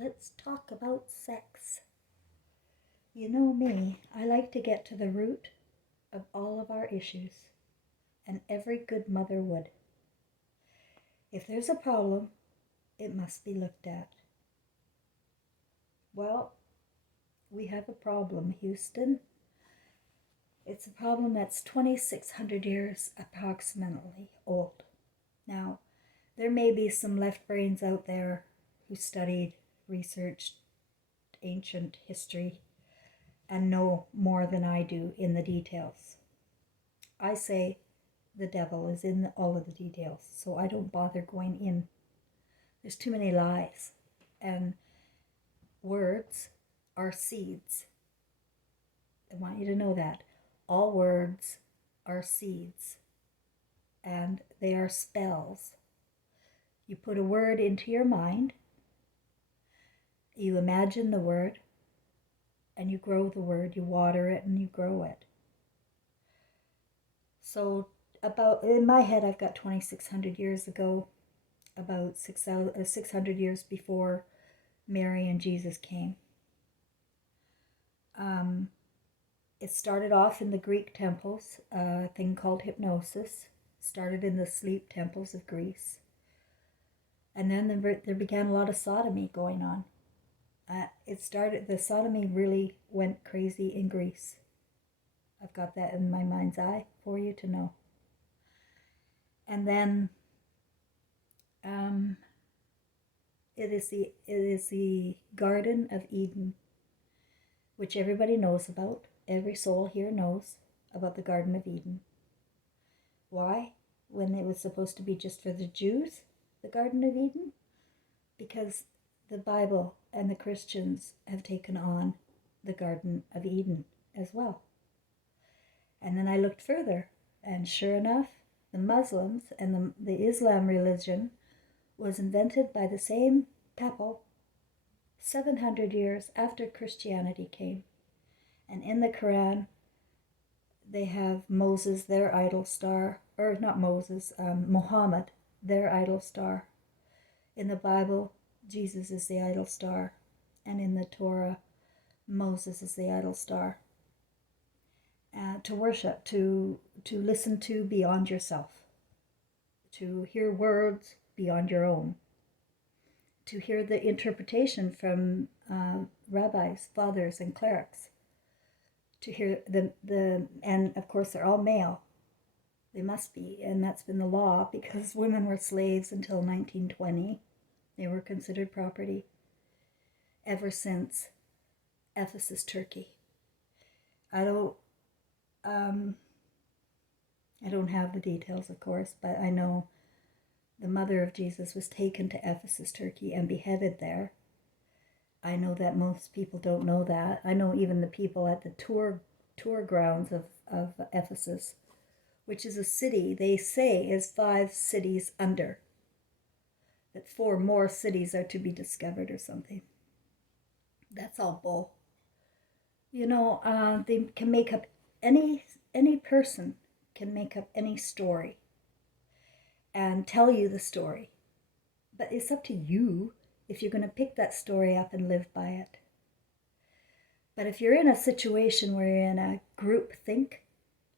let's talk about sex. You know me, I like to get to the root of all of our issues, and every good mother would. If there's a problem, it must be looked at. Well, we have a problem, Houston. It's a problem that's 2,600 years approximately old. Now, there may be some left brains out there who studied, researched ancient history and know more than I do in the details. I say the devil is in all of the details, so I don't bother going in. There's too many lies, and words are seeds. I want you to know that. All words are seeds, and they are spells. You put a word into your mind, you imagine the word, and you grow the word, you water it and you grow it. So in my head, I've got 2,600 years ago, about 600 years before Mary and Jesus came. It started off in the Greek temples, a thing called hypnosis. Started in the sleep temples of Greece. And then there began a lot of sodomy going on. The sodomy really went crazy in Greece. I've got that in my mind's eye for you to know. And then it is the Garden of Eden, which everybody knows about. Every soul here knows about the Garden of Eden. Why? When it was supposed to be just for the Jews, the Garden of Eden? Because the Bible and the Christians have taken on the Garden of Eden as well. And then I looked further, and sure enough, the Muslims and the Islam religion was invented by the same couple 700 years after Christianity came. And in the Quran, they have Moses, their idol star, or not Moses, Muhammad, their idol star. In the Bible, Jesus is the idol star. And in the Torah, Moses is the idol star. To worship, to listen to beyond yourself, to hear words beyond your own, to hear the interpretation from rabbis, fathers, and clerics, to hear and of course they're all male. They must be, and that's been the law because women were slaves until 1920. They were considered property ever since Ephesus, Turkey. I don't have the details, of course, but I know the mother of Jesus was taken to Ephesus, Turkey, and beheaded there. I know that most people don't know that. I know even the people at the tour grounds of Ephesus, which is a city they say is 5 cities under. That 4 more cities are to be discovered or something. That's all bull. You know, they can make up any person can make up any story and tell you the story. But it's up to you if you're going to pick that story up and live by it. But if you're in a situation where you're in a group think,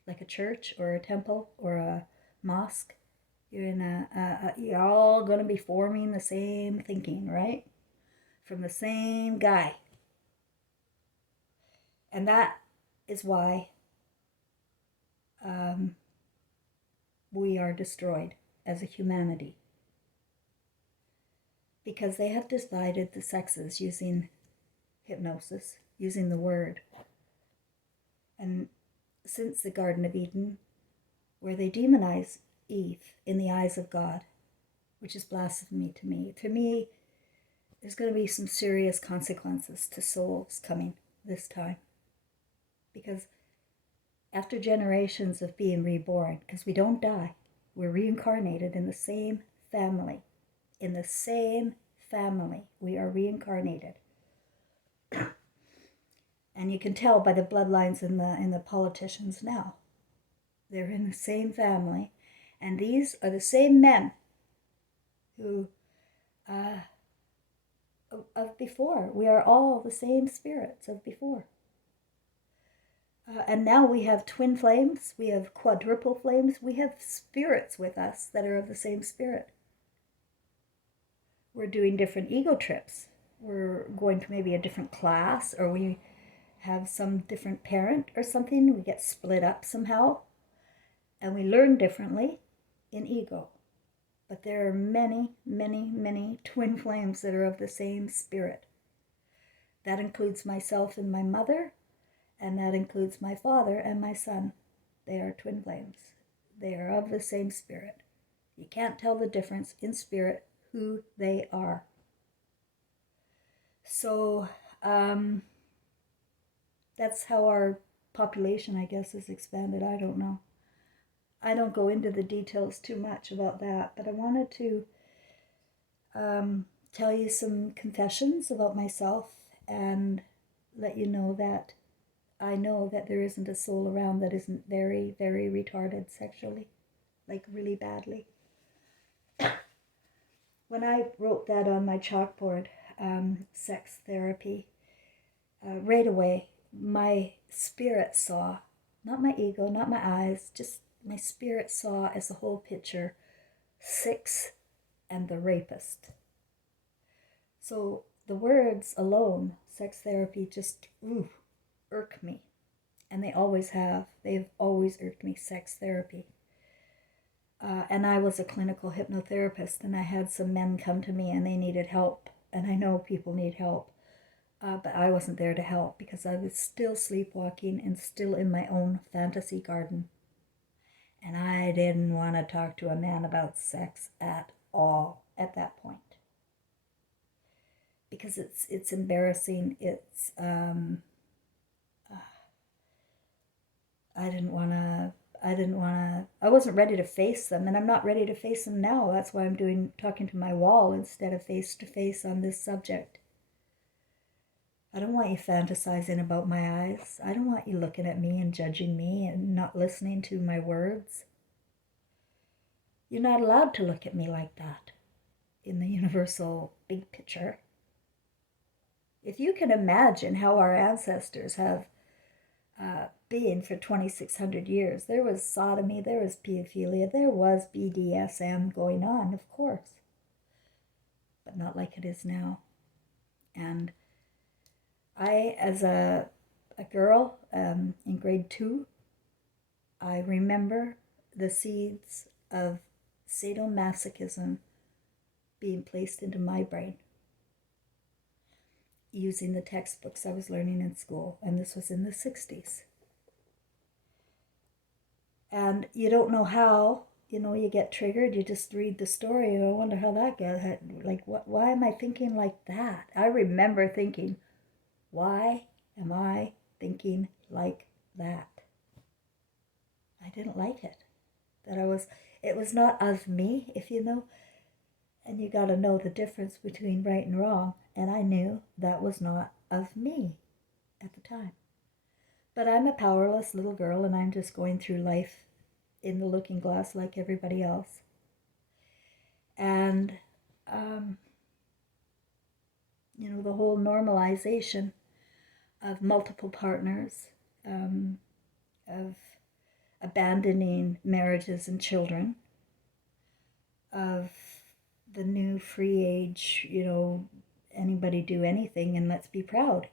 like a church or a temple or a mosque, you're all going to be forming the same thinking, right? From the same guy. And that is why we are destroyed as a humanity. Because they have divided the sexes using hypnosis, using the word. And since the Garden of Eden, where they demonize Eve in the eyes of God, which is blasphemy to me. To me, there's going to be some serious consequences to souls coming this time. Because after generations of being reborn, because we don't die, we're reincarnated in the same family. In the same family, we are reincarnated. And you can tell by the bloodlines in the politicians now. They're in the same family. And these are the same men who of before. We are all the same spirits of before. And now we have twin flames, we have quadruple flames, we have spirits with us that are of the same spirit. We're doing different ego trips. We're going to maybe a different class, or we have some different parent or something. We get split up somehow, and we learn differently in ego. But there are many, many, many twin flames that are of the same spirit. That includes myself and my mother, and that includes my father and my son. They are twin flames. They are of the same spirit. You can't tell the difference in spirit who they are. So that's how our population, I guess, is expanded. I don't know. I don't go into the details too much about that, but I wanted to tell you some confessions about myself and let you know that I know that there isn't a soul around that isn't very, very retarded sexually, like really badly. When I wrote that on my chalkboard, sex therapy, right away, my spirit saw, not my ego, not my eyes, just my spirit saw as a whole picture, 6 and the rapist. So the words alone, sex therapy, just irk me. And they always have. They've always irked me, sex therapy. And I was a clinical hypnotherapist, and I had some men come to me and they needed help. And I know people need help. But I wasn't there to help because I was still sleepwalking and still in my own fantasy garden. And I didn't want to talk to a man about sex at all at that point. Because it's embarrassing. I wasn't ready to face them, and I'm not ready to face them now. That's why I'm talking to my wall instead of face to face on this subject. I don't want you fantasizing about my eyes. I don't want you looking at me and judging me and not listening to my words. You're not allowed to look at me like that in the universal big picture. If you can imagine how our ancestors have been for 2,600 years, there was sodomy, there was pedophilia, there was BDSM going on, of course, but not like it is now. And I, as a girl in grade 2, I remember the seeds of sadomasochism being placed into my brain using the textbooks I was learning in school, and this was in the 60s. And you don't know how, you get triggered, you just read the story, and I wonder how that got, like, why am I thinking like that? I remember thinking, why am I thinking like that? I didn't like it. It was not of me, if you know. And you got to know the difference between right and wrong. And I knew that was not of me at the time. But I'm a powerless little girl, and I'm just going through life in the looking glass like everybody else. And, the whole normalization of multiple partners, of abandoning marriages and children, of the new free age, anybody do anything and let's be proud.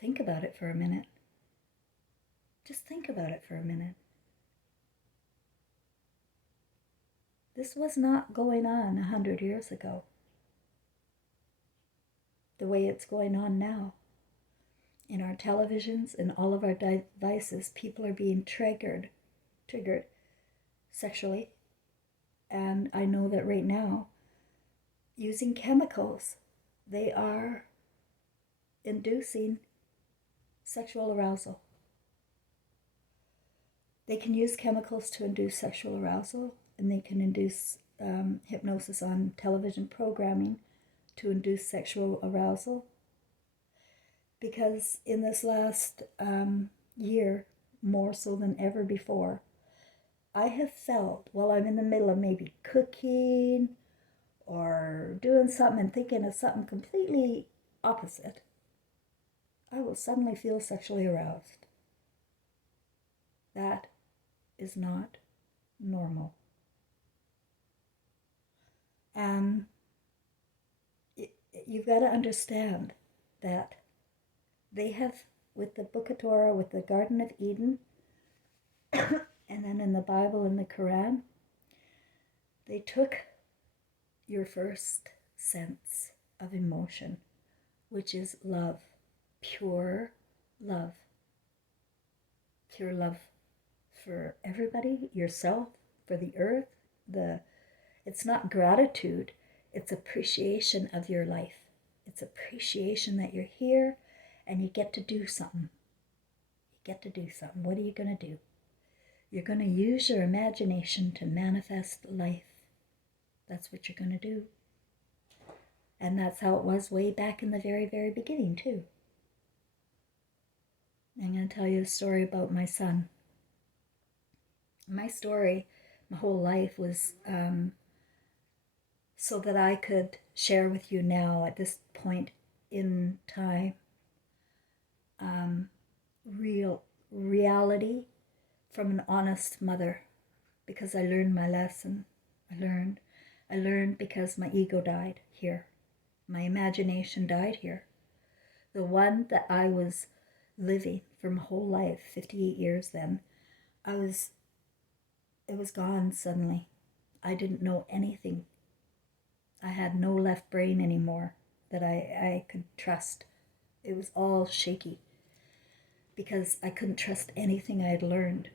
Think about it for a minute. Just think about it for a minute. This was not going on 100 years ago the way it's going on now. In our televisions and all of our devices, people are being triggered sexually. And I know that right now, using chemicals, they are inducing sexual arousal. They can use chemicals to induce sexual arousal, and they can induce hypnosis on television programming to induce sexual arousal. Because in this last year, more so than ever before, I have felt while I'm in the middle of maybe cooking or doing doing something and thinking of something completely opposite, I will suddenly feel sexually aroused. That is not normal. And you've got to understand that they have, with the Book of Torah, with the Garden of Eden, and then in the Bible and the Quran, they took your first sense of emotion, which is love, pure love. Pure love for everybody, yourself, for the earth. It's not gratitude, it's appreciation of your life. It's appreciation that you're here and you get to do something. You get to do something. What are you going to do? You're going to use your imagination to manifest life. That's what you're going to do. And that's how it was way back in the very, very beginning, too. I'm going to tell you a story about my son. My story, my whole life was so that I could share with you now at this point in time reality from an honest mother, because I learned my lesson. I learned because my ego died here. My imagination died here. The one that I was living for my whole life, 58 years then, it was gone suddenly. I didn't know anything. I had no left brain anymore that I could trust. It was all shaky because I couldn't trust anything I had learned.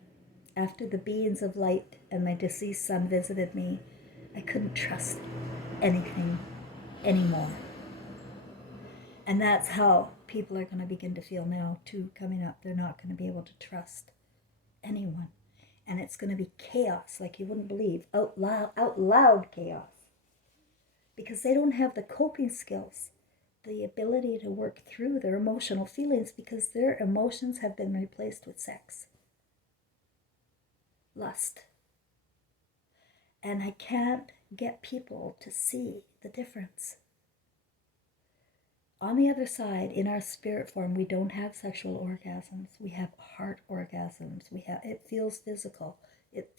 After the beings of light and my deceased son visited me, I couldn't trust anything anymore. And that's how people are going to begin to feel now, too, coming up. They're not going to be able to trust anyone. And it's going to be chaos like you wouldn't believe, out loud chaos. Because they don't have the coping skills, the ability to work through their emotional feelings, because their emotions have been replaced with sex, lust. And I can't get people to see the difference. On the other side, in our spirit form, we don't have sexual orgasms. We have heart orgasms. It feels physical. It's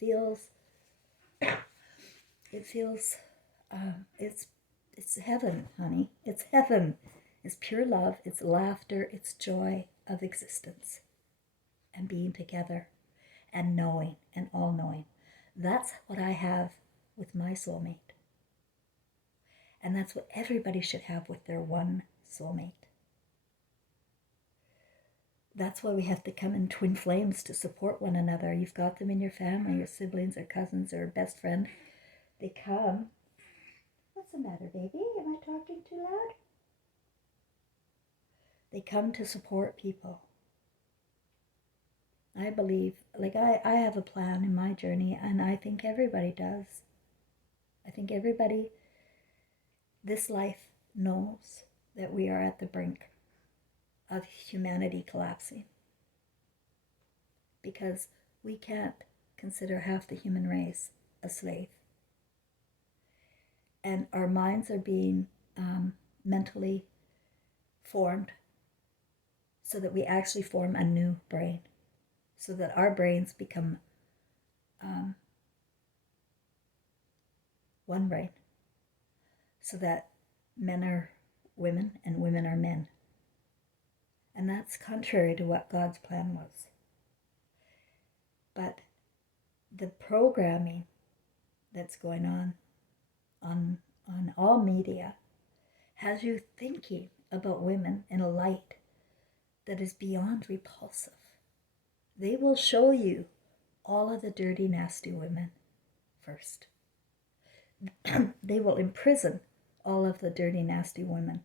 heaven, honey. It's heaven. It's pure love. It's laughter. It's joy of existence and being together and knowing and all knowing. That's what I have with my soulmate. And that's what everybody should have with their one soulmate. That's why we have to come in twin flames to support one another. You've got them in your family, your siblings or cousins or best friend. They come. What's the matter, baby? Am I talking too loud? They come to support people. I believe, I have a plan in my journey, and I think everybody does. I think everybody, this life, knows that we are at the brink of humanity collapsing. Because we can't consider half the human race a slave. And our minds are being mentally formed so that we actually form a new brain, so that our brains become one brain, so that men are women and women are men. And that's contrary to what God's plan was. But the programming that's going on all media has you thinking about women in a light that is beyond repulsive. They will show you all of the dirty, nasty women first. They will imprison all of the dirty, nasty women,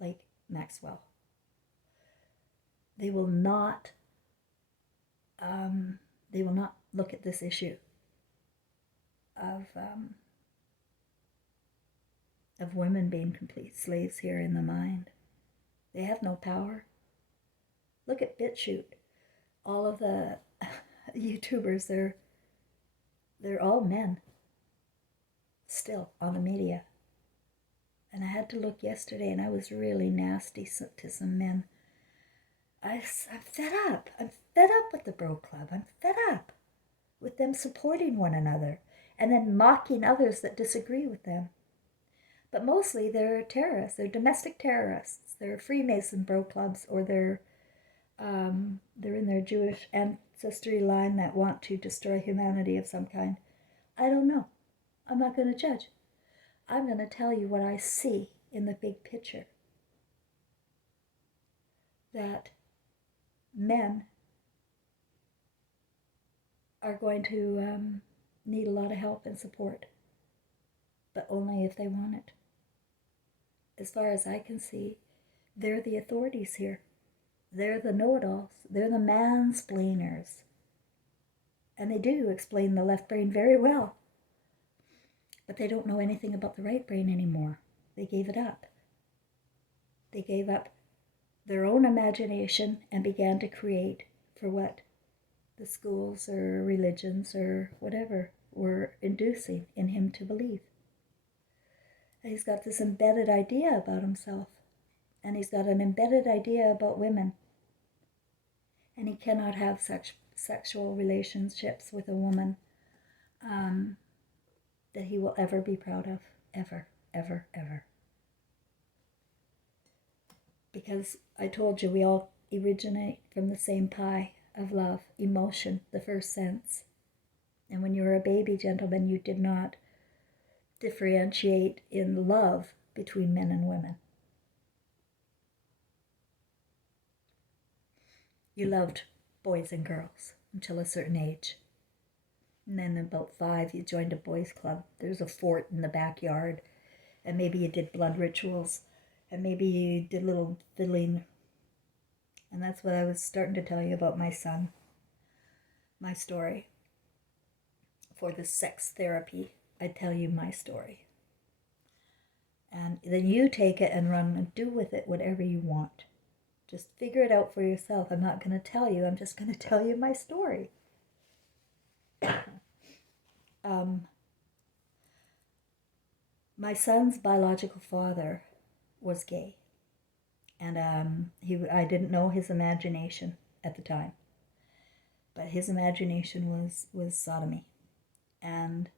like Maxwell. They will not look at this issue of women being complete slaves here in the mind. They have no power. Look at BitChute. All of the YouTubers, they're all men still on the media. And I had to look yesterday, and I was really nasty to some men. I'm fed up. I'm fed up with the Bro Club. I'm fed up with them supporting one another and then mocking others that disagree with them. But mostly they're terrorists. They're domestic terrorists. They're Freemason Bro Clubs, or they're in their Jewish ancestry line that want to destroy humanity of some kind. I don't know. I'm not going to judge. I'm going to tell you what I see in the big picture. That men are going to need a lot of help and support, but only if they want it. As far as I can see, they're the authorities here. They're the know-it-alls. They're the mansplainers. And they do explain the left brain very well. But they don't know anything about the right brain anymore. They gave it up. They gave up their own imagination and began to create for what the schools or religions or whatever were inducing in him to believe. And he's got this embedded idea about himself. And he's got an embedded idea about women. And he cannot have such sexual relationships with a woman that he will ever be proud of. Ever, ever, ever. Because I told you we all originate from the same pie of love, emotion, the first sense. And when you were a baby, gentlemen, you did not differentiate in love between men and women. You loved boys and girls until a certain age. And then about 5, you joined a boys' club. There's a fort in the backyard. And maybe you did blood rituals. And maybe you did little fiddling. And that's what I was starting to tell you about my son. My story. For the sex therapy, I tell you my story. And then you take it and run and do with it whatever you want. Just figure it out for yourself. I'm not going to tell you. I'm just going to tell you my story. My son's biological father was gay. And I didn't know his imagination at the time. But his imagination was sodomy. And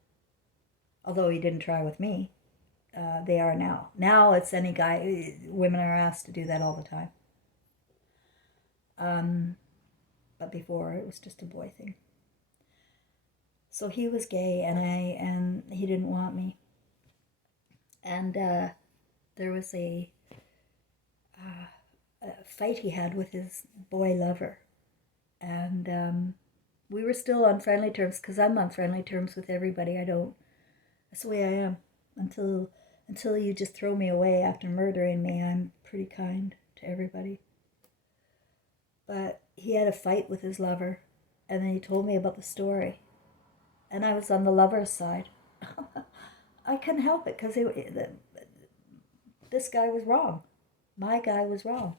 although he didn't try with me, they are now. Now it's any guy. Women are asked to do that all the time. But before it was just a boy thing. So he was gay, and he didn't want me. And there was a fight he had with his boy lover, and we were still on friendly terms because I'm on friendly terms with everybody. That's the way I am. Until you just throw me away after murdering me, I'm pretty kind to everybody. But he had a fight with his lover, and then he told me about the story. And I was on the lover's side. I couldn't help it because this guy was wrong. My guy was wrong.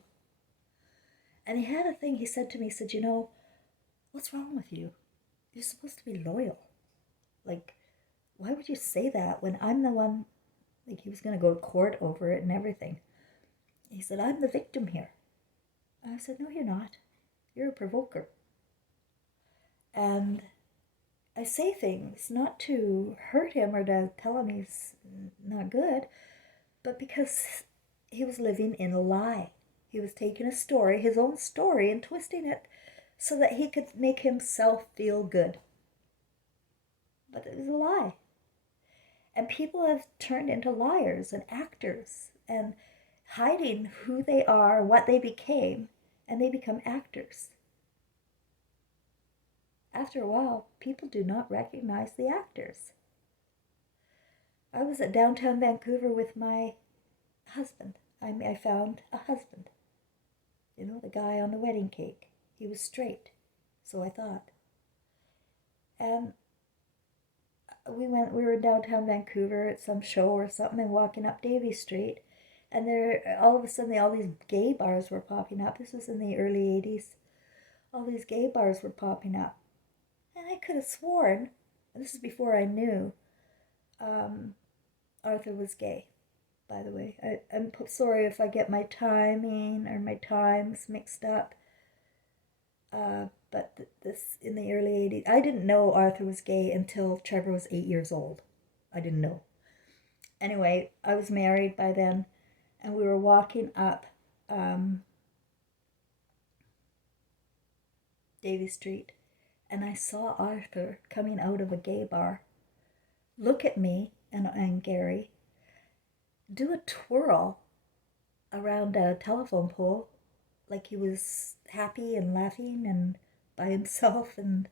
And he had a thing, he said to me, he said, what's wrong with you? You're supposed to be loyal. Like, why would you say that when I'm the one, like he was going to go to court over it and everything. He said, I'm the victim here. I said, no, you're not. You're a provoker. And I say things not to hurt him or to tell him he's not good, but because he was living in a lie. He was taking a story, his own story, and twisting it so that he could make himself feel good. But it was a lie. And people have turned into liars and actors and hiding who they are, what they became, and they become actors. After a while, people do not recognize the actors. I was at downtown Vancouver with my husband. I found a husband. The guy on the wedding cake. He was straight, so I thought. And we were in downtown Vancouver at some show or something and walking up Davie Street. And there, all of a sudden, all these gay bars were popping up. This was in the early 80s. All these gay bars were popping up. And I could have sworn, and this is before I knew, Arthur was gay. by the way. I'm sorry if I get my timing or my times mixed up. But this in the early 80s. I didn't know Arthur was gay until Trevor was 8 years old. I didn't know. Anyway, I was married by then, and we were walking up Davy Street, and I saw Arthur coming out of a gay bar, look at me and Gary, do a twirl around a telephone pole like he was happy and laughing and by himself, and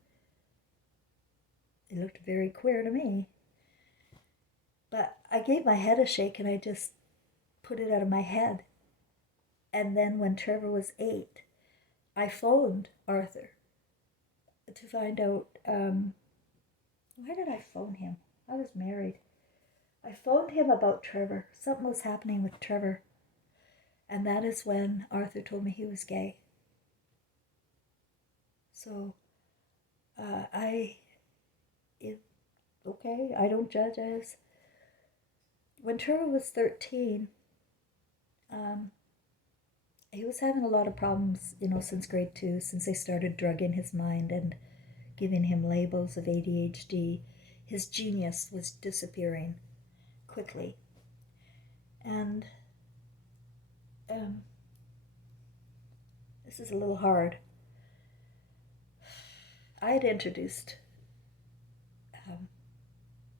it looked very queer to me. But I gave my head a shake and I just put it out of my head. And then when Trevor was 8, I phoned Arthur to find out why did I phone him? I was married. I phoned him about Trevor. Something was happening with Trevor. And that is when Arthur told me he was gay. So okay, I don't judge us. When Trevor was 13, he was having a lot of problems, since grade 2, since they started drugging his mind and giving him labels of ADHD. His genius was disappearing quickly. And this is a little hard. I had introduced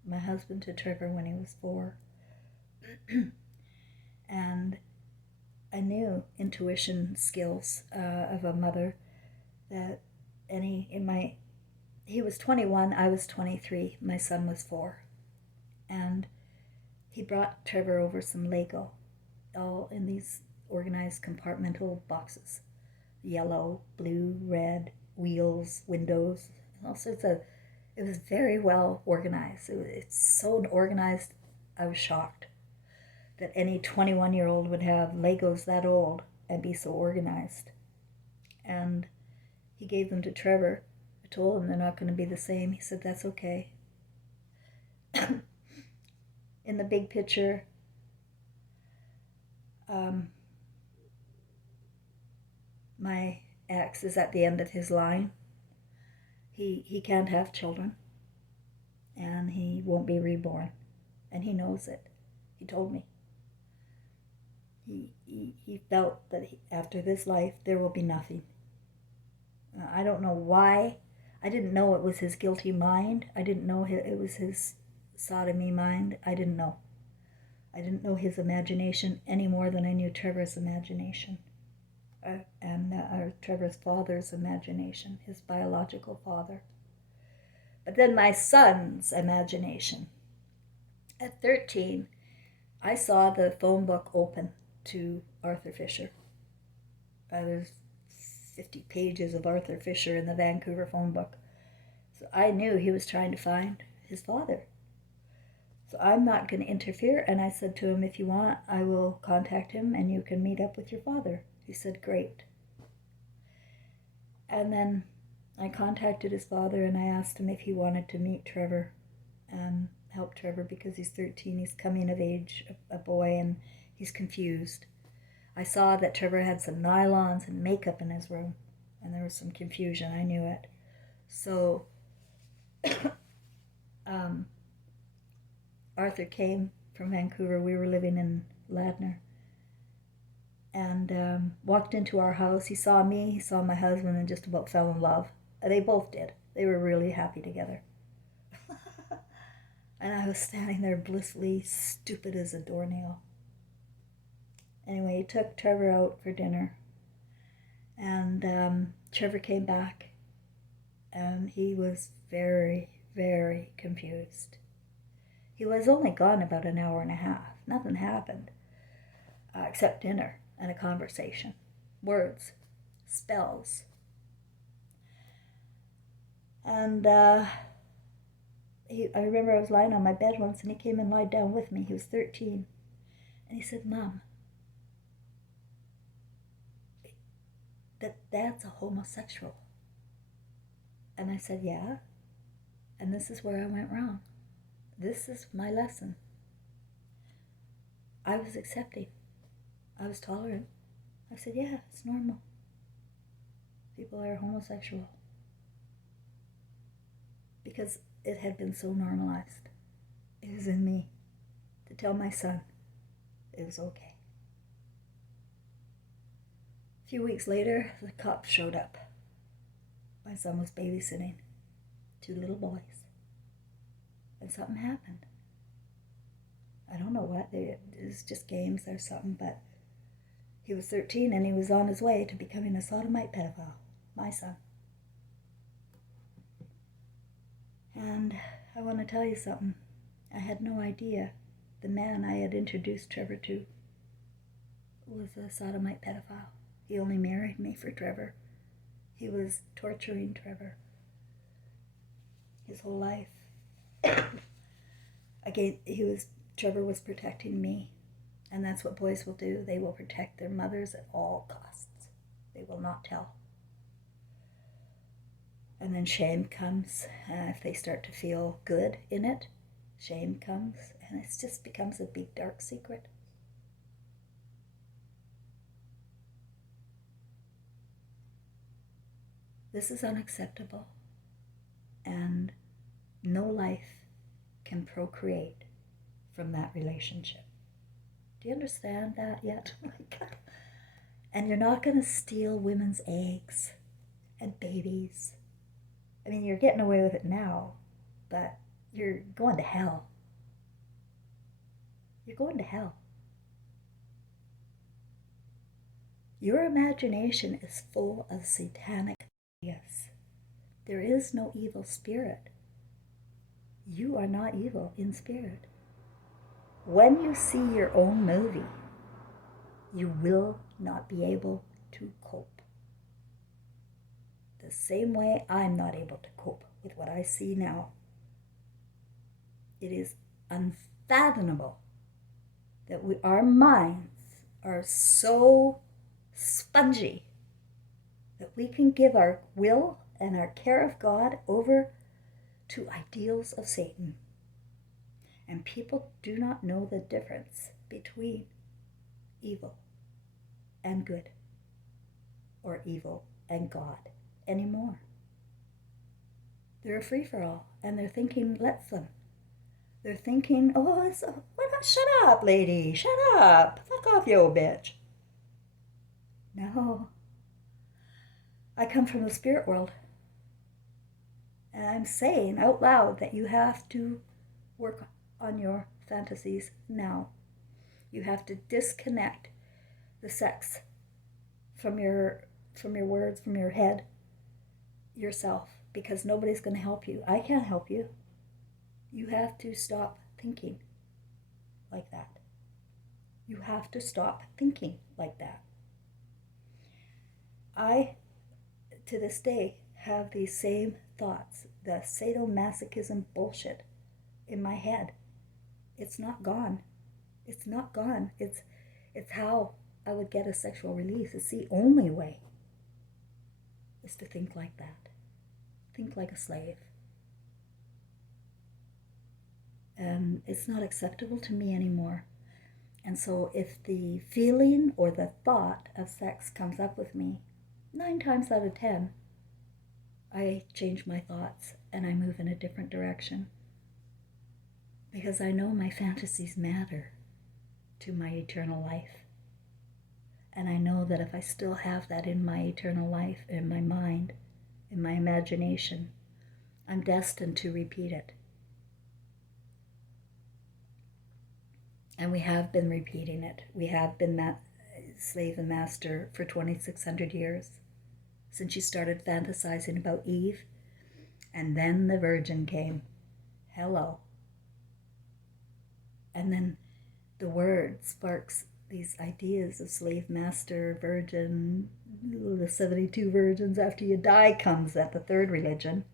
my husband to Trevor when he was 4. And I knew intuition skills of a mother that he was 21, I was 23, my son was 4. And he brought Trevor over some Lego, all in these organized compartmental boxes. Yellow, blue, red, wheels, windows, all sorts of. It was very well organized. It's so organized, I was shocked that any 21-year-old would have Legos that old and be so organized. And he gave them to Trevor. I told him they're not going to be the same. He said, that's okay. In the big picture, my ex is at the end of his line. He can't have children, and he won't be reborn, and he knows it. He told me. He felt that after this life there will be nothing. I don't know why. I didn't know it was his guilty mind. I didn't know it was his sodomy mind. I didn't know. I didn't know his imagination any more than I knew Trevor's imagination. And Trevor's father's imagination, his biological father. But then my son's imagination. At 13, I saw the phone book open to Arthur Fisher. There's 50 pages of Arthur Fisher in the Vancouver phone book. So I knew he was trying to find his father. So I'm not going to interfere. And I said to him, if you want, I will contact him and you can meet up with your father. He said, great. And then I contacted his father and I asked him if he wanted to meet Trevor and help Trevor because he's 13. He's coming of age, a boy, and he's confused. I saw that Trevor had some nylons and makeup in his room, and there was some confusion. I knew it. So Arthur came from Vancouver. We were living in Ladner. And walked into our house. He saw me, he saw my husband, and just about fell in love. They both did. They were really happy together. And I was standing there blissfully stupid as a doornail. Anyway, he took Trevor out for dinner. And Trevor came back. And he was very, very confused. He was only gone about an hour and a half. Nothing happened except dinner and a conversation. Words. Spells. And I remember I was lying on my bed once and he came and lied down with me. He was 13. And he said, Mom, Dad's a homosexual. And I said, yeah. And this is where I went wrong. This is my lesson. I was accepting. I was tolerant. I said, yeah, it's normal. People are homosexual. Because it had been so normalized. It was in me to tell my son it was okay. A few weeks later, the cops showed up. My son was babysitting 2 little boys. And something happened. I don't know what. It was just games or something, but he was 13 and he was on his way to becoming a sodomite pedophile. My son. And I want to tell you something. I had no idea the man I had introduced Trevor to was a sodomite pedophile. He only married me for Trevor. He was torturing Trevor his whole life. Again, Trevor was protecting me, and that's what boys will do. They will protect their mothers at all costs. They will not tell. And then shame comes. If they start to feel good in it, shame comes, and it just becomes a big dark secret. This is unacceptable, and no life can procreate from that relationship. Do you understand that yet? Oh my God. And you're not going to steal women's eggs and babies. I mean, you're getting away with it now, but you're going to hell. You're going to hell. Your imagination is full of satanic ideas. There is no evil spirit. You are not evil in spirit. When you see your own movie, you will not be able to cope. The same way I'm not able to cope with what I see now. It is unfathomable that our minds are so spongy that we can give our will and our care of God over to ideals of Satan. And people do not know the difference between evil and good, or evil and God anymore. They're a free-for-all, and their thinking lets them. They're thinking, oh, shut up, lady, shut up, fuck off, you old bitch. No. I come from the spirit world, and I'm saying out loud that you have to work on your fantasies now. You have to disconnect the sex from your words, from your head, yourself, because nobody's going to help you. I can't help you. You have to stop thinking like that. You have to stop thinking like that. I, to this day, have these same thoughts, the sadomasochism bullshit in my head. It's not gone. It's not gone. It's how I would get a sexual release. It's the only way, is to think like that. Think like a slave. And it's not acceptable to me anymore. And so if the feeling or the thought of sex comes up with me, 9 times out of 10, I change my thoughts and I move in a different direction. Because I know my fantasies matter to my eternal life. And I know that if I still have that in my eternal life, in my mind, in my imagination, I'm destined to repeat it. And we have been repeating it. We have been slave and master for 2,600 years, since you started fantasizing about Eve, and then the virgin came. Hello. And then the word sparks these ideas of slave, master, virgin. The 72 virgins after you die comes at the third religion.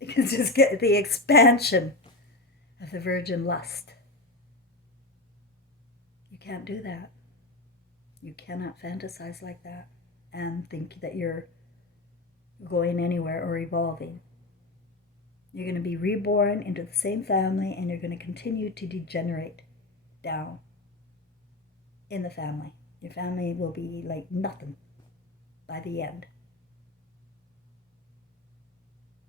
You can just get the expansion of the virgin lust. You can't do that. You cannot fantasize like that and think that you're going anywhere or evolving. You're going to be reborn into the same family, and you're going to continue to degenerate. down in the family. Your family will be like nothing by the end.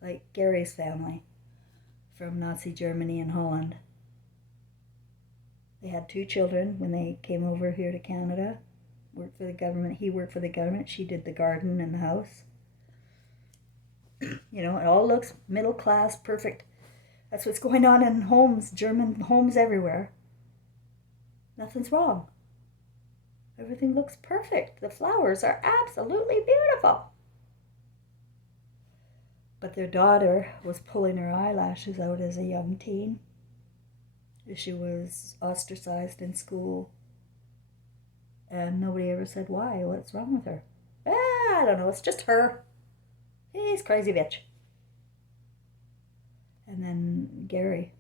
Like Gary's family from Nazi Germany and Holland. They had 2 children when they came over here to Canada. Worked for the government. He worked for the government. She did the garden and the house. You know, it all looks middle class, perfect. That's what's going on in homes, German homes everywhere. Nothing's wrong. Everything looks perfect. The flowers are absolutely beautiful. But their daughter was pulling her eyelashes out as a young teen. She was ostracized in school. And nobody ever said why. What's wrong with her? I don't know. It's just her. He's crazy bitch. And then Gary.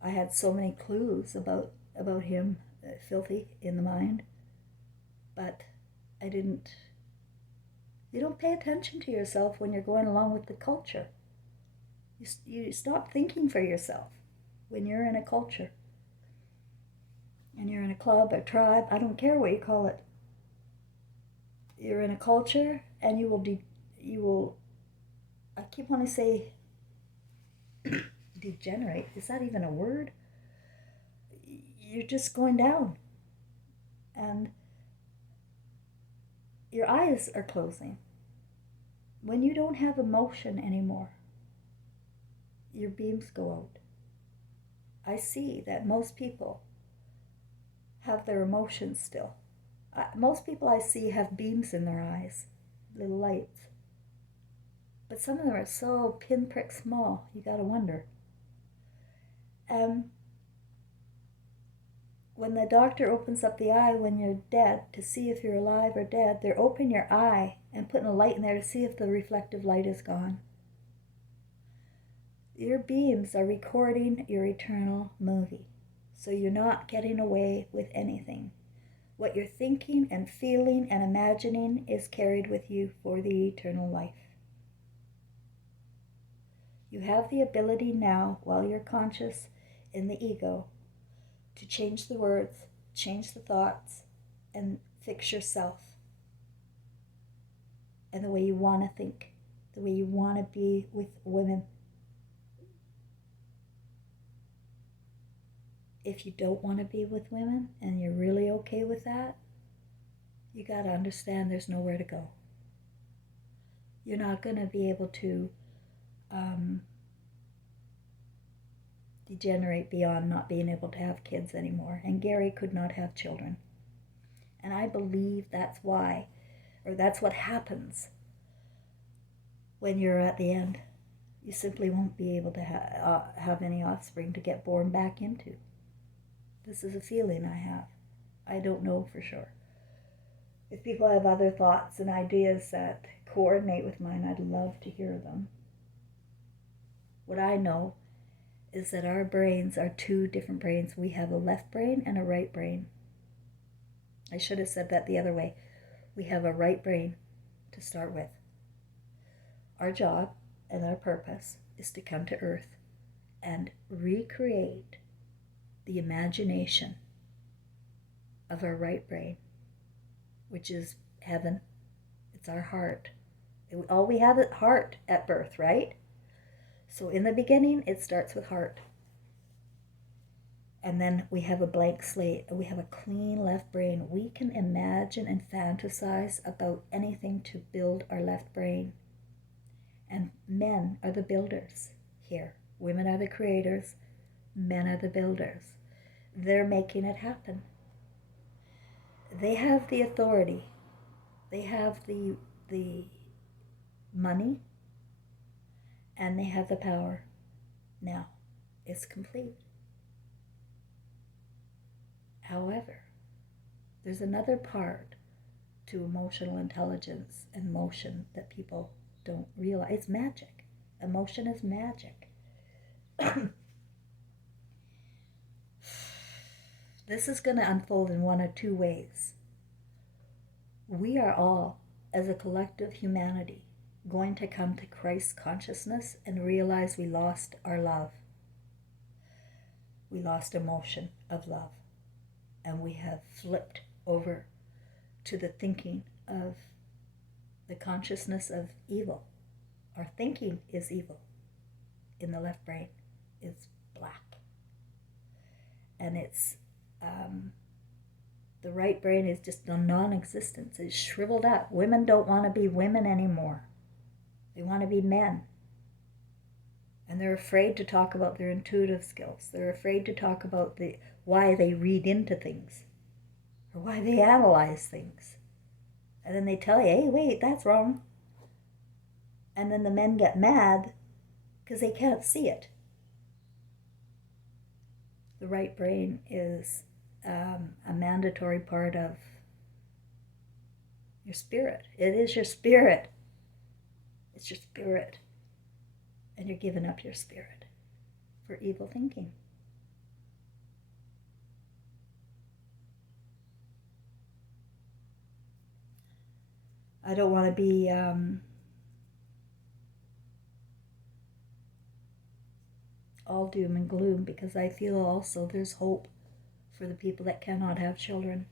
I had so many clues about him, filthy in the mind, but I didn't. You don't pay attention to yourself when you're going along with the culture. You stop thinking for yourself when you're in a culture. And you're in a club, a tribe, I don't care what you call it. You're in a culture and you will, I keep wanting to say degenerate. Is that even a word? You're just going down. And your eyes are closing. When you don't have emotion anymore, your beams go out. I see that most people have their emotions still. Most people I see have beams in their eyes, little lights. But some of them are so pinprick small, you gotta wonder. When the doctor opens up the eye when you're dead to see if you're alive or dead, they're opening your eye and putting a light in there to see if the reflective light is gone. Your beams are recording your eternal movie, so you're not getting away with anything. What you're thinking and feeling and imagining is carried with you for the eternal life. You have the ability now, while you're conscious in the ego, to change the words, change the thoughts, and fix yourself. And the way you want to think, the way you want to be with women. If you don't want to be with women and you're really okay with that, you got to understand there's nowhere to go. You're not going to be able to degenerate beyond not being able to have kids anymore. And Gary could not have children. And I believe that's why, or that's what happens when you're at the end. You simply won't be able to have any offspring to get born back into. This is a feeling I have. I don't know for sure. If people have other thoughts and ideas that coordinate with mine, I'd love to hear them. What I know is that our brains are 2 different brains. We have a left brain and a right brain. I should have said that the other way. We have a right brain to start with. Our job and our purpose is to come to Earth and recreate the imagination of our right brain, which is heaven. It's our heart. All we have is heart at birth, right? So in the beginning, it starts with heart. And then we have a blank slate. We have a clean left brain. We can imagine and fantasize about anything to build our left brain. And men are the builders here. Women are the creators. Men are the builders. They're making it happen. They have the authority. They have the money. And they have the power. Now, it's complete. However, there's another part to emotional intelligence and motion that people don't realize. It's magic. Emotion is magic. This is going to unfold in 1 or 2 ways. We are all, as a collective humanity, going to come to Christ consciousness and realize we lost our love. We lost emotion of love. And we have flipped over to the thinking of the consciousness of evil. Our thinking is evil. In the left brain, it's black. And it's the right brain is just a non-existence. It's shriveled up. Women don't want to be women anymore. They want to be men. And they're afraid to talk about their intuitive skills. They're afraid to talk about why they read into things or why they analyze things. And then they tell you, hey, wait, that's wrong. And then the men get mad because they can't see it. The right brain is a mandatory part of your spirit. It is your spirit. It's your spirit. And you're giving up your spirit for evil thinking. I don't want to be all doom and gloom, because I feel also there's hope for the people that cannot have children.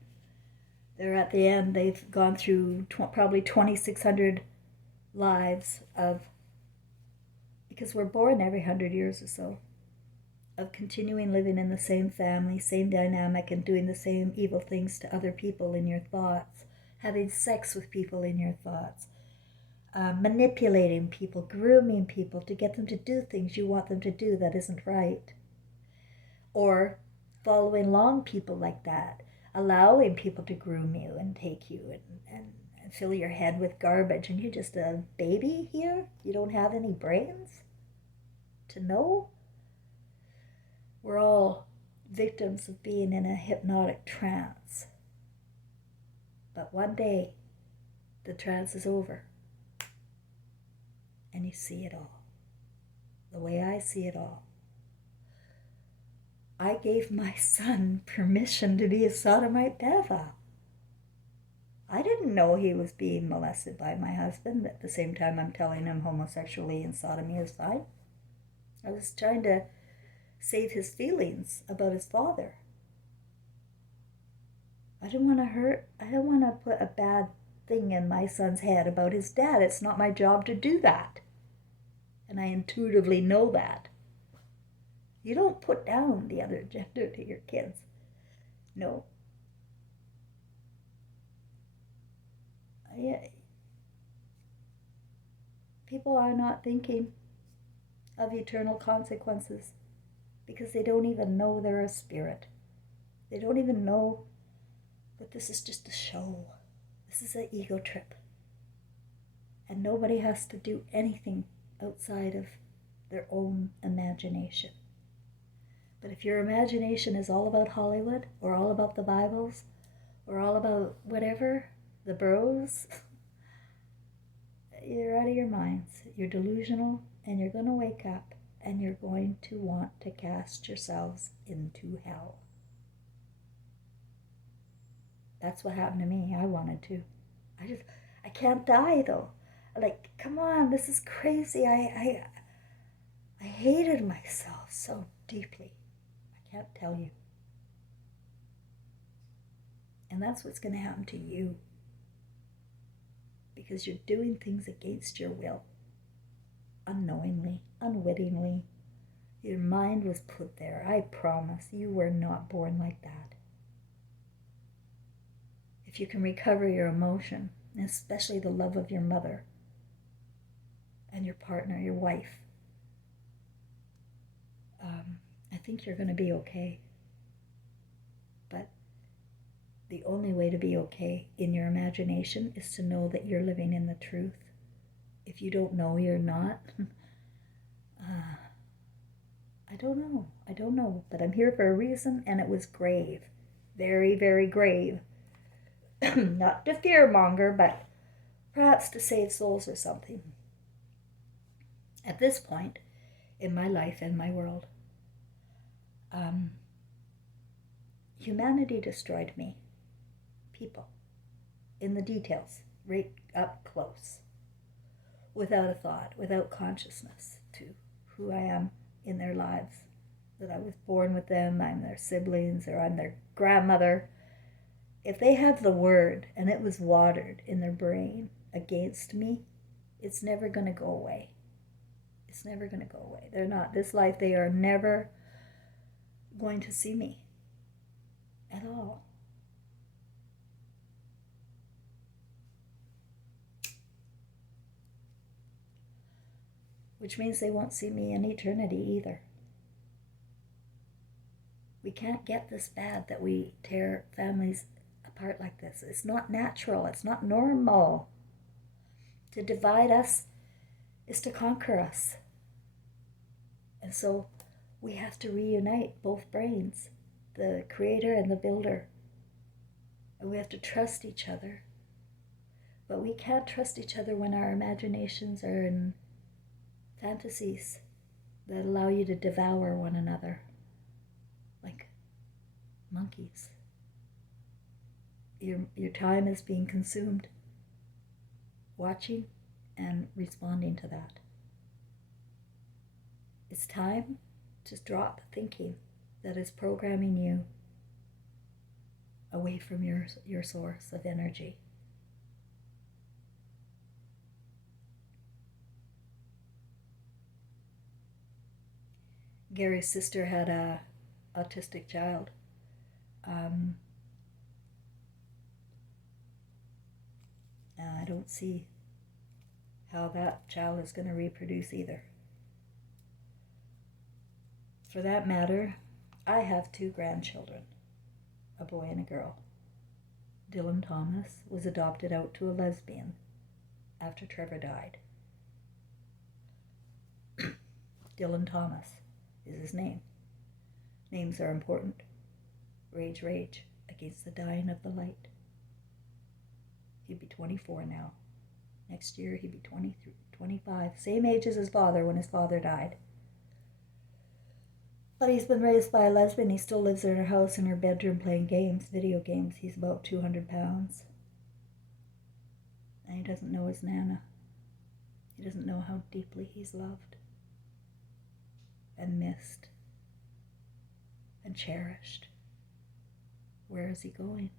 They're at the end. They've gone through probably 2,600 lives of, because we're born every 100 years or so, of continuing living in the same family, same dynamic, and doing the same evil things to other people in your thoughts, having sex with people in your thoughts, manipulating people, grooming people to get them to do things you want them to do that isn't right. Or following along people like that, allowing people to groom you and take you and fill your head with garbage, and you're just a baby here? You don't have any brains to know? We're all victims of being in a hypnotic trance. But one day, the trance is over, and you see it all. The way I see it all. I gave my son permission to be a sodomite pedophile. I didn't know he was being molested by my husband. At the same time, I'm telling him homosexuality and sodomy is fine. I was trying to save his feelings about his father. I didn't want to put a bad thing in my son's head about his dad. It's not my job to do that. And I intuitively know that. You don't put down the other gender to your kids. No. People are not thinking of eternal consequences because they don't even know they're a spirit. They don't even know that this is just a show. This is an ego trip. And nobody has to do anything outside of their own imagination. But if your imagination is all about Hollywood, or all about the Bibles, or all about whatever, the bros, you're out of your minds. You're delusional, and you're going to wake up, and you're going to want to cast yourselves into hell. That's what happened to me. I wanted to. I can't die though. Like, come on, this is crazy. I hated myself so deeply. I can't tell you. And that's what's going to happen to you. Because you're doing things against your will. Unknowingly, unwittingly. Your mind was put there. I promise you were not born like that. If you can recover your emotion, and especially the love of your mother and your partner, your wife, I think you're going to be okay. But the only way to be okay in your imagination is to know that you're living in the truth. If you don't know you're not, I don't know. But I'm here for a reason, and it was grave. Very, very grave. Not to fearmonger, but perhaps to save souls or something. At this point in my life and my world, humanity destroyed me. People. In the details. Right up close. without a thought, without consciousness to who I am in their lives. That I was born with them, I'm their siblings, or I'm their grandmother. If they have the word and it was watered in their brain against me, it's never going to go away. It's never going to go away. They're not, this life, they are never going to see me at all. Which means they won't see me in eternity either. We can't get this bad that we tear families apart like this. It's not natural. It's not normal. To divide us is to conquer us. And so we have to reunite both brains, the creator and the builder. And we have to trust each other. But we can't trust each other when our imaginations are in fantasies that allow you to devour one another like monkeys. Your time is being consumed watching and responding to that. It's time to drop thinking that is programming you away from your source of energy. Gary's sister had a autistic child. And I don't see how that child is going to reproduce either. For that matter, I have 2 grandchildren, a boy and a girl. Dylan Thomas was adopted out to a lesbian after Trevor died. Dylan Thomas is his name. Names are important. Rage, rage against the dying of the light. He'd be 24 now. Next year he'd be 23, 25, same age as his father when his father died. But he's been raised by a lesbian. He still lives in her house in her bedroom playing games, video games. He's about 200 pounds. And he doesn't know his Nana. He doesn't know how deeply he's loved and missed and cherished. Where is he going?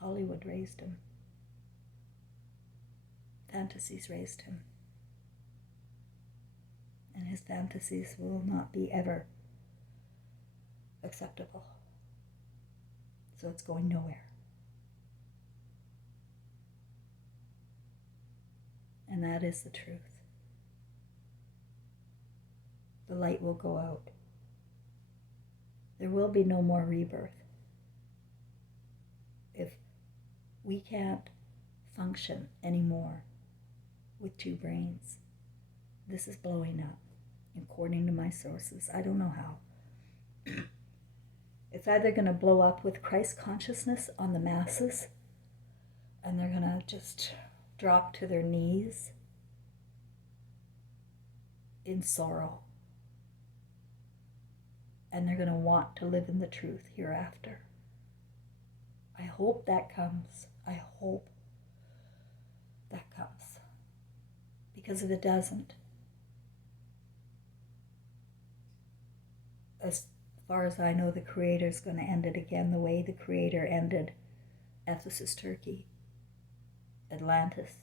Hollywood raised him. Fantasies raised him. And his fantasies will not be ever acceptable. So it's going nowhere. And that is the truth. The light will go out. There will be no more rebirth. If we can't function anymore with 2 brains, this is blowing up. According to my sources, I don't know how. It's either going to blow up with Christ consciousness on the masses, and they're going to just drop to their knees in sorrow, and they're going to want to live in the truth hereafter. I hope that comes. I hope that comes. Because if it doesn't, as far as I know, the Creator's going to end it again the way the Creator ended Ephesus, Turkey, Atlantis,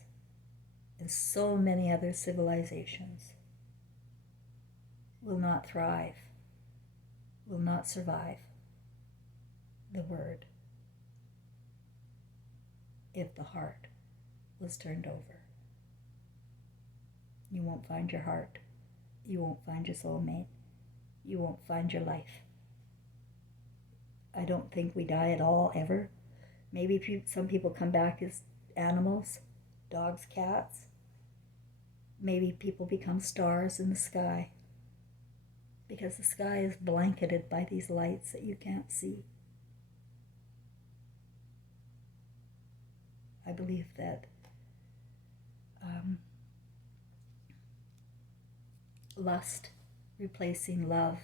and so many other civilizations. Will not thrive, will not survive the word if the heart was turned over. You won't find your heart. You won't find your soulmate. You won't find your life. I don't think we die at all, ever. Maybe some people come back as animals, dogs, cats. Maybe people become stars in the sky, because the sky is blanketed by these lights that you can't see. I believe that lust replacing love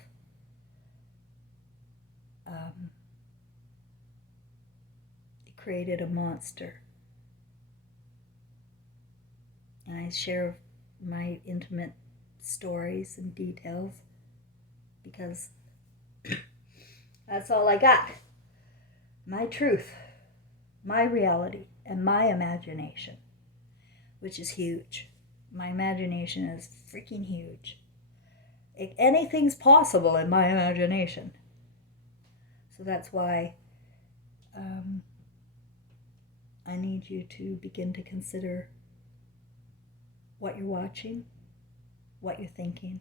it created a monster And I share my intimate stories and details because that's all I got. My truth, my reality, and my imagination, which is huge. My imagination is freaking huge. Anything's possible in my imagination. So that's why I need you to begin to consider what you're watching, what you're thinking,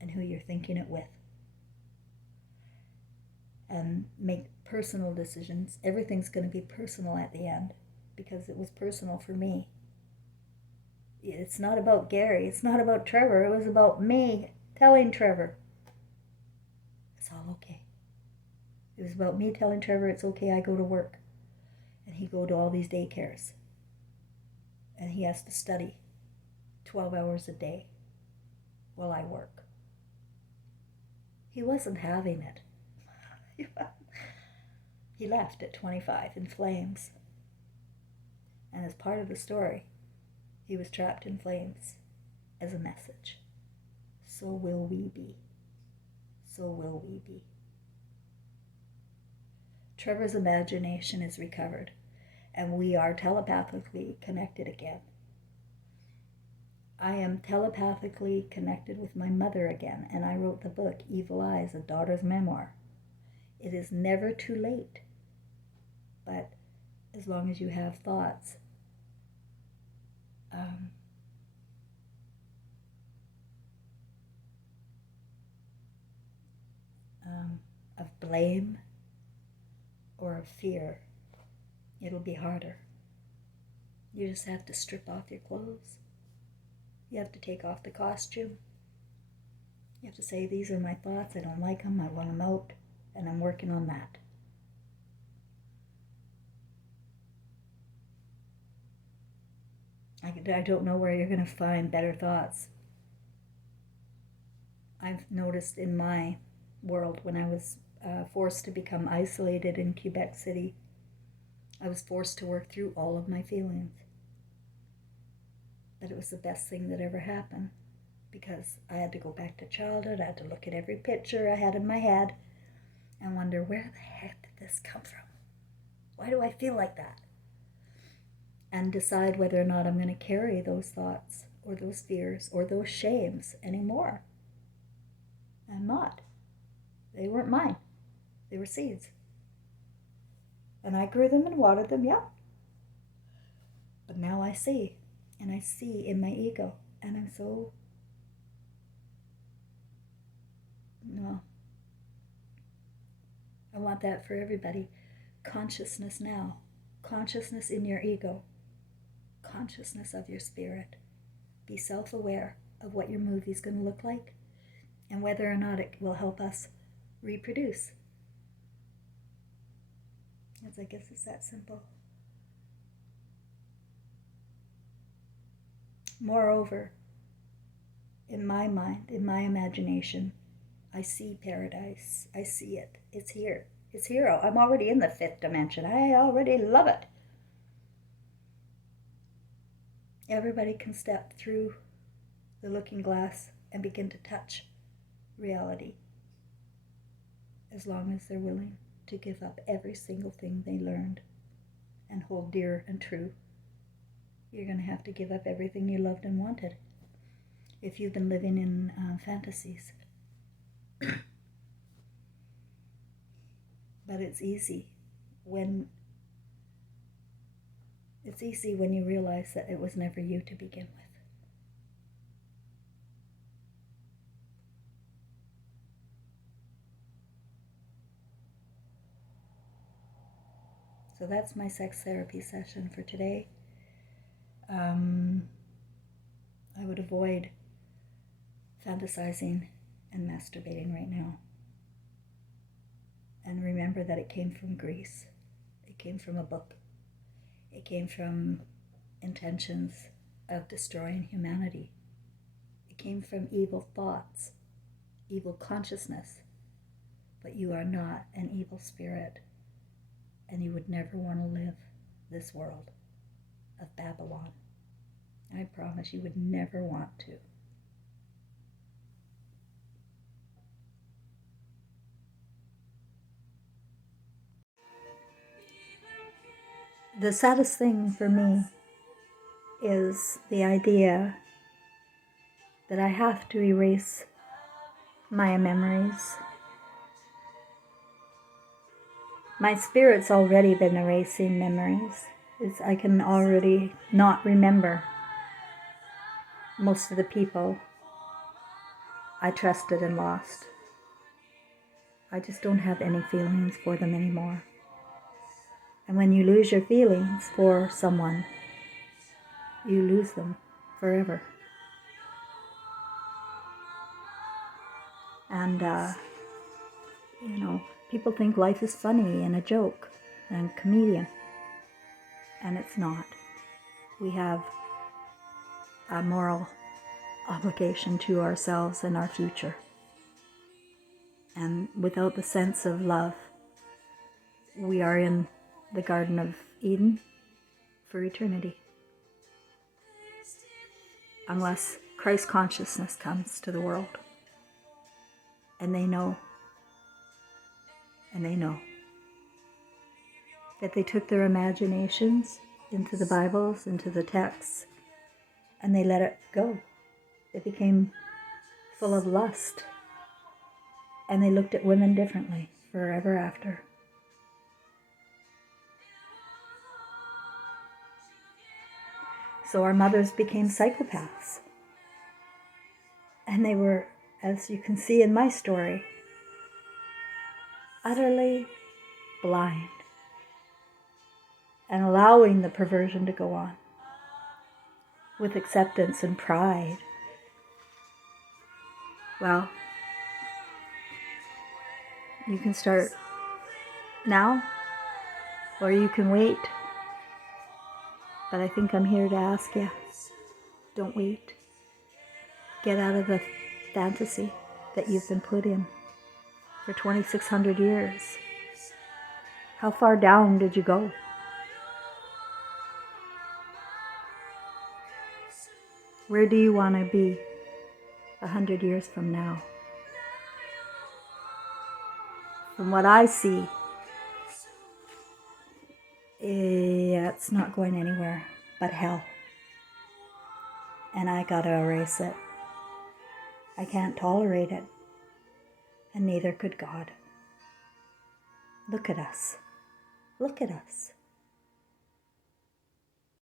and who you're thinking it with. And make personal decisions. Everything's going to be personal at the end because it was personal for me. It's not about Gary. It's not about Trevor. It was about me telling Trevor it's all okay. It was about me telling Trevor it's okay, I go to work. And he go to all these daycares. And he has to study 12 hours a day while I work. He wasn't having it. He left at 25 in flames. And as part of the story, he was trapped in flames as a message. So will we be. So will we be. Trevor's imagination is recovered, and we are telepathically connected again. I am telepathically connected with my mother again, and I wrote the book, Evil Eyes, A Daughter's Memoir. It is never too late, but as long as you have thoughts of blame or of fear, it'll be harder. You just have to strip off your clothes. You have to take off the costume. You have to say, these are my thoughts, I don't like them, I want them out, and I'm working on that. I don't know where you're going to find better thoughts. I've noticed in my world when I was forced to become isolated in Quebec City, I was forced to work through all of my feelings. But it was the best thing that ever happened because I had to go back to childhood. I had to look at every picture I had in my head and wonder, where the heck did this come from? Why do I feel like that? And decide whether or not I'm going to carry those thoughts or those fears or those shames anymore. I'm not. They weren't mine. They were seeds. And I grew them and watered them, yeah. But now I see. And I see in my ego. And I'm so... No. I want that for everybody. Consciousness now. Consciousness in your ego. Consciousness of your spirit. Be self-aware of what your movie's going to look like and whether or not it will help us reproduce. I guess it's that simple. Moreover, in my mind, in my imagination, I see paradise. I see it. It's here. It's here. I'm already in the fifth dimension. I already love it. Everybody can step through the looking glass and begin to touch reality as long as they're willing to give up every single thing they learned and hold dear and true. You're going to have to give up everything you loved and wanted if you've been living in fantasies. But it's easy when you realize that it was never you to begin with. So that's my sex therapy session for today. I would avoid fantasizing and masturbating right now. And remember that it came from Greece. It came from a book. It came from intentions of destroying humanity. It came from evil thoughts, evil consciousness. But you are not an evil spirit. And you would never want to live this world of Babylon. I promise you would never want to. The saddest thing for me is the idea that I have to erase my memories. My spirit's already been erasing memories. I can already not remember most of the people I trusted and lost. I just don't have any feelings for them anymore. And when you lose your feelings for someone, you lose them forever. And, people think life is funny and a joke and a comedian. And it's not. We have a moral obligation to ourselves and our future. And without the sense of love, we are in the Garden of Eden for eternity. Unless Christ consciousness comes to the world. And they know that they took their imaginations into the Bibles, into the texts, and they let it go. It became full of lust. And they looked at women differently forever after. So our mothers became psychopaths. And they were, as you can see in my story, utterly blind and allowing the perversion to go on with acceptance and pride. Well, you can start now, or you can wait. But I think I'm here to ask you, don't wait. Get out of the fantasy that you've been put in for 2,600 years. How far down did you go? Where do you want to be 100 years from now? From what I see, it's not going anywhere but hell. And I gotta erase it. I can't tolerate it. And neither could God. Look at us. Look at us.